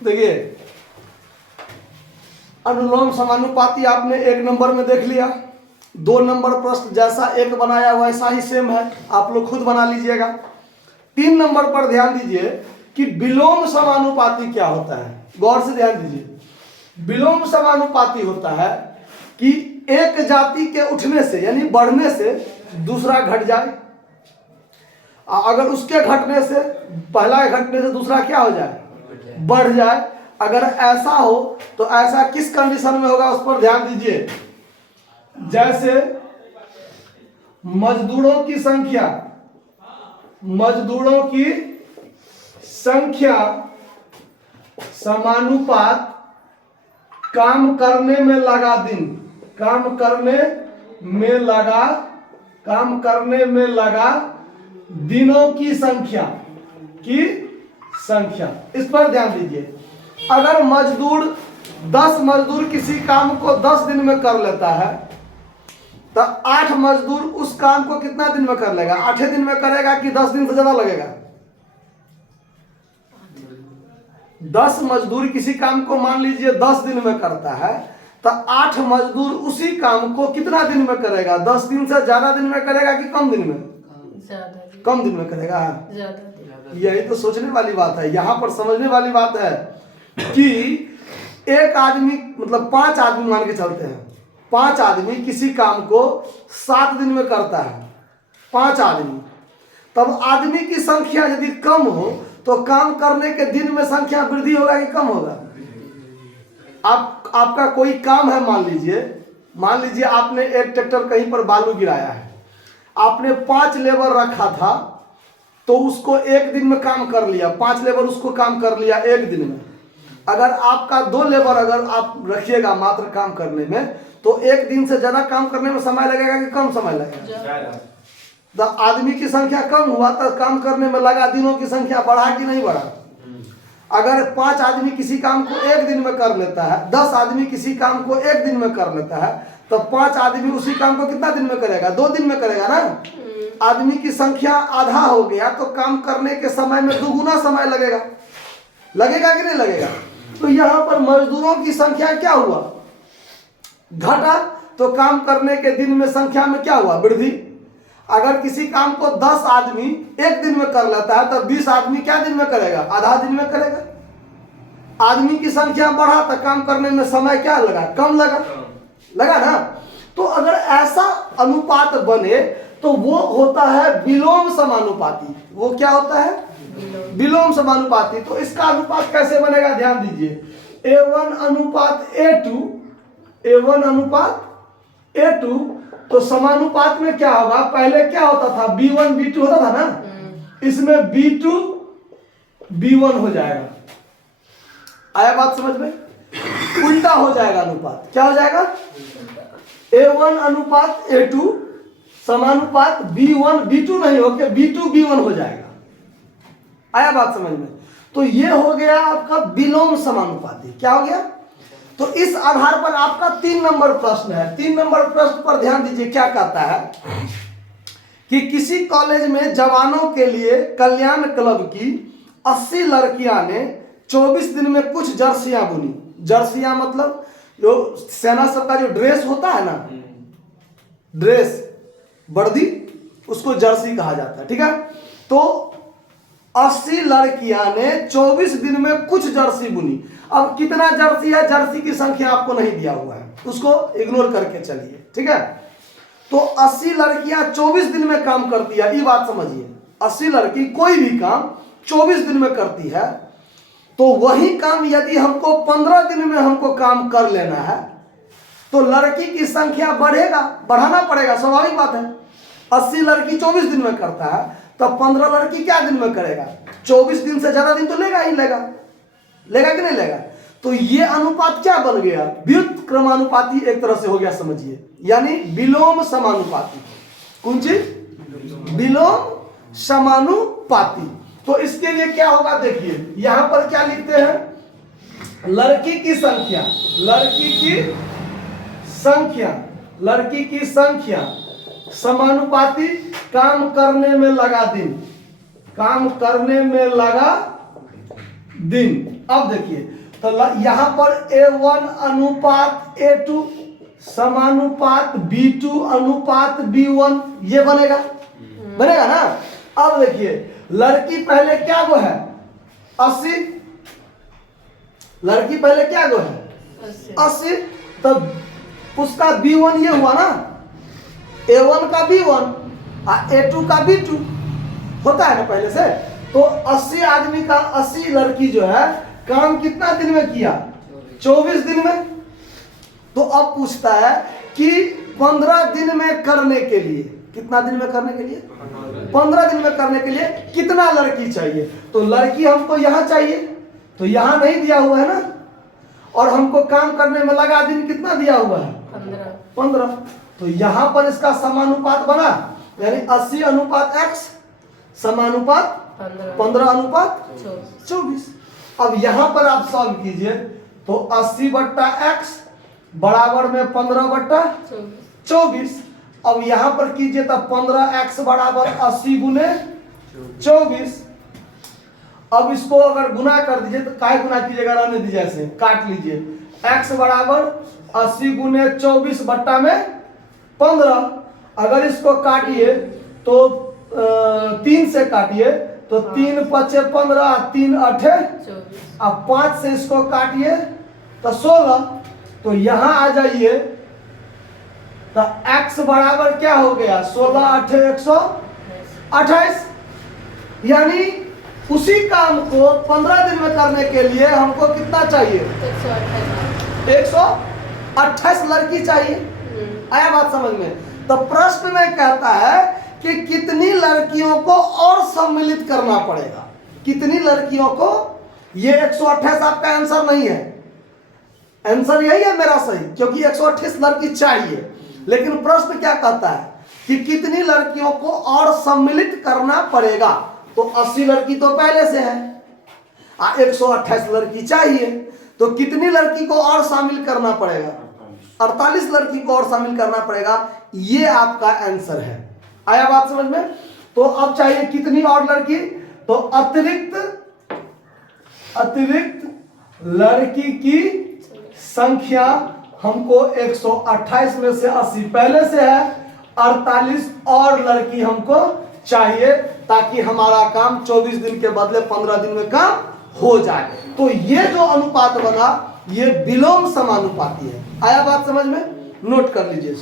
देखिए अनुलोम समानुपाती आपने 1 नंबर में देख लिया। 2 नंबर प्रश्न जैसा एक बनाया वैसा ही सेम है, आप लोग खुद बना लीजिएगा। 3 नंबर पर ध्यान दीजिए कि विलोम समानुपाती क्या होता है। गौर से ध्यान दीजिए, विलोम समानुपाती होता है कि एक जाति के उठने से यानी बढ़ने से दूसरा घट जाए, अगर उसके घटने से पहला घटने से दूसरा क्या हो जाए, बढ़ जाए। अगर ऐसा हो तो ऐसा किस कंडीशन में होगा उस पर ध्यान दीजिए। जैसे मजदूरों की संख्या समानुपात काम करने में लगा दिन, काम करने में लगा दिनों की संख्या, इस पर ध्यान दीजिए। अगर 10 मजदूर किसी काम को 10 दिन में कर लेता है तो 8 मजदूर उस काम को कितना दिन में कर लेगा? 8 दिन में करेगा कि 10 दिन से ज्यादा लगेगा? 10 मजदूर किसी काम को मान लीजिए 10 दिन में करता है तो 8 मजदूर उसी काम को कितना दिन में करेगा? 10 दिन से ज्यादा दिन में करेगा कि कम दिन में? कम दिन में करेगा। यही तो सोचने वाली बात है, यहाँ पर समझने वाली बात है कि एक आदमी मतलब 5 आदमी मान के चलते हैं, 5 आदमी किसी काम को 7 दिन में करता है, 5 आदमी। तब आदमी की संख्या यदि कम हो तो काम करने के दिन में संख्या वृद्धि होगा कि कम होगा? आपका कोई काम है, मान लीजिए आपने एक ट्रैक्टर कहीं पर बालू गिराया है, आपने 5 लेबर रखा था तो उसको 1 दिन में काम कर लिया, 5 लेबर उसको काम कर लिया 1 दिन में। अगर आपका 2 लेबर अगर आप रखिएगा मात्र काम करने में तो 1 दिन से ज्यादा काम करने में समय लगेगा कि कम समय लगेगा? तो आदमी की संख्या कम हुआ तो काम करने में लगा दिनों की संख्या बढ़ा कि नहीं बढ़ा? अगर 5 आदमी किसी काम को 1 दिन में कर लेता है, 10 आदमी किसी काम को 1 दिन में कर लेता है तो 5 आदमी उसी काम को कितना दिन में करेगा? 2 दिन में करेगा ना। आदमी की संख्या आधा हो गया तो काम करने के समय में दुगुना समय लगेगा कि नहीं लगेगा? तो यहाँ पर मजदूरों की संख्या क्या हुआ? घटा, तो काम करने के दिन में संख्या में क्या हुआ? वृद्धि। अगर किसी काम को 10 आदमी 1 दिन में कर लेता है तो 20 आदमी क्या दिन में करेगा? आधा दिन में करेगा। आदमी की संख्या बढ़ा तो काम करने में समय क्या लगा? कम लगा ना। तो अगर ऐसा अनुपात बने तो वो होता है विलोम समानुपाती। वो क्या होता है? विलोम समानुपाती। तो इसका अनुपात कैसे बनेगा? ध्यान दीजिए, A1 अनुपात A2 तो समानुपात में क्या होगा? पहले क्या होता था? B1 B2 होता था ना, इसमें B2 B1 हो जाएगा। आया बात समझ में? उल्टा हो जाएगा अनुपात। क्या हो जाएगा? A1 अनुपात A2 समानुपात B1 B2 नहीं होकर B2 B1 हो जाएगा। आया बात समझ में? तो ये हो गया आपका विलोम समानुपाती। क्या हो गया? तो इस आधार पर आपका 3 नंबर प्रश्न है। 3 नंबर प्रश्न पर ध्यान दीजिए, क्या कहता है कि किसी कॉलेज में जवानों के लिए कल्याण क्लब की 80 लड़कियां ने 24 दिन में कुछ जर्सियां बुनी। जर्सियां मतलब जो सेना सबका जो ड्रेस होता है ना, ड्रेस वर्दी, उसको जर्सी कहा जाता है। ठीक है, तो 80 लड़कियां ने 24 दिन में कुछ जर्सी बुनी। अब कितना जर्सी है, जर्सी की संख्या आपको नहीं दिया हुआ है, उसको इग्नोर करके चलिए। ठीक है, तो 80 लड़कियां 24 दिन में काम करती है, ये बात समझिए। 80 लड़की कोई भी काम 24 दिन में करती है, तो वही काम यदि हमको 15 दिन में हमको काम कर लेना है तो लड़की की संख्या बढ़ाना पड़ेगा, स्वाभाविक बात है। 80 लड़की 24 दिन में करता है तो 15 लड़की क्या दिन में करेगा? 24 दिन से ज्यादा दिन तो लेगा कि नहीं लेगा? तो ये अनुपात क्या बन गया? व्युत्क्रमानुपाती एक तरह से हो गया, समझिए, यानी विलोम समानुपाती। कौन चीज? विलोम समानुपाती। तो इसके लिए क्या होगा? देखिए यहां पर क्या लिखते हैं? लड़की की संख्या समानुपाती काम करने में लगा दिन। अब देखिए तो यहां पर A1 अनुपात A2 समानुपात B2 अनुपात B1 ये बनेगा, बनेगा ना। अब देखिए लड़की पहले क्या गो है 80, लड़की पहले क्या गो है 80, तब उसका B1 ये हुआ ना, A1 का B1 और A2 का B2 होता है ना पहले से। तो 80 आदमी का 80 लड़की जो है काम कितना दिन में किया 24 दिन में। तो अब पूछता है कि 15 दिन में करने के लिए, कितना दिन में करने के लिए 15 दिन में करने के लिए कितना लड़की चाहिए। तो लड़की हमको यहाँ चाहिए, तो यहाँ नहीं दिया हुआ है ना, और हमको काम करने में लगा दिन कितना दिया हुआ है 15। तो यहाँ पर इसका समानुपात बना, यानी 80 अनुपात x समानुपात 15 अनुपात 24। अब यहाँ पर आप सॉल्व कीजिए तो 80 बट्टा x बराबर में 15 बट्टा 24। अब यहाँ पर कीजिए तो 15x बराबर 80 गुने 24। अब इसको अगर गुना कर दीजिए तो काहे गुना कीजिएगा, रहने दीजिए ऐसे काट लीजिए। x बराबर 80 गुने 24 बट्टा में 15। अगर इसको काटिए तो 3 से काटिए तो 3 पचे 15, 3 अठे, अब 5 से इसको काटिए तो 16। तो यहाँ आ जाइए तो x बराबर क्या हो गया 16 अठे 128। यानी उसी काम को 15 दिन में करने के लिए हमको कितना चाहिए 128 लड़की चाहिए। आया बात समझ में। तो प्रश्न में कहता है कि कितनी लड़कियों को और सम्मिलित करना पड़ेगा, कितनी लड़कियों को। ये 128 आपका आंसर नहीं है, आंसर यही है मेरा सही, क्योंकि 128 लड़की चाहिए। लेकिन प्रश्न क्या कहता है कि कितनी लड़कियों को और सम्मिलित करना पड़ेगा। तो 80 लड़की तो पहले से है, 128 लड़की चाहिए, तो कितनी लड़की को और शामिल करना पड़ेगा 48 लड़की को और शामिल करना पड़ेगा। ये आपका आंसर है। आया बात समझ में। तो अब चाहिए कितनी और लड़की, तो अतिरिक्त लड़की की संख्या हमको 128 में से 80 पहले से है, 48 और लड़की हमको चाहिए ताकि हमारा काम 24 दिन के बदले 15 दिन में काम हो जाए। तो ये जो अनुपात बना ये विलोम समानुपाती है। आया बात समझ में, नोट कर लीजिए।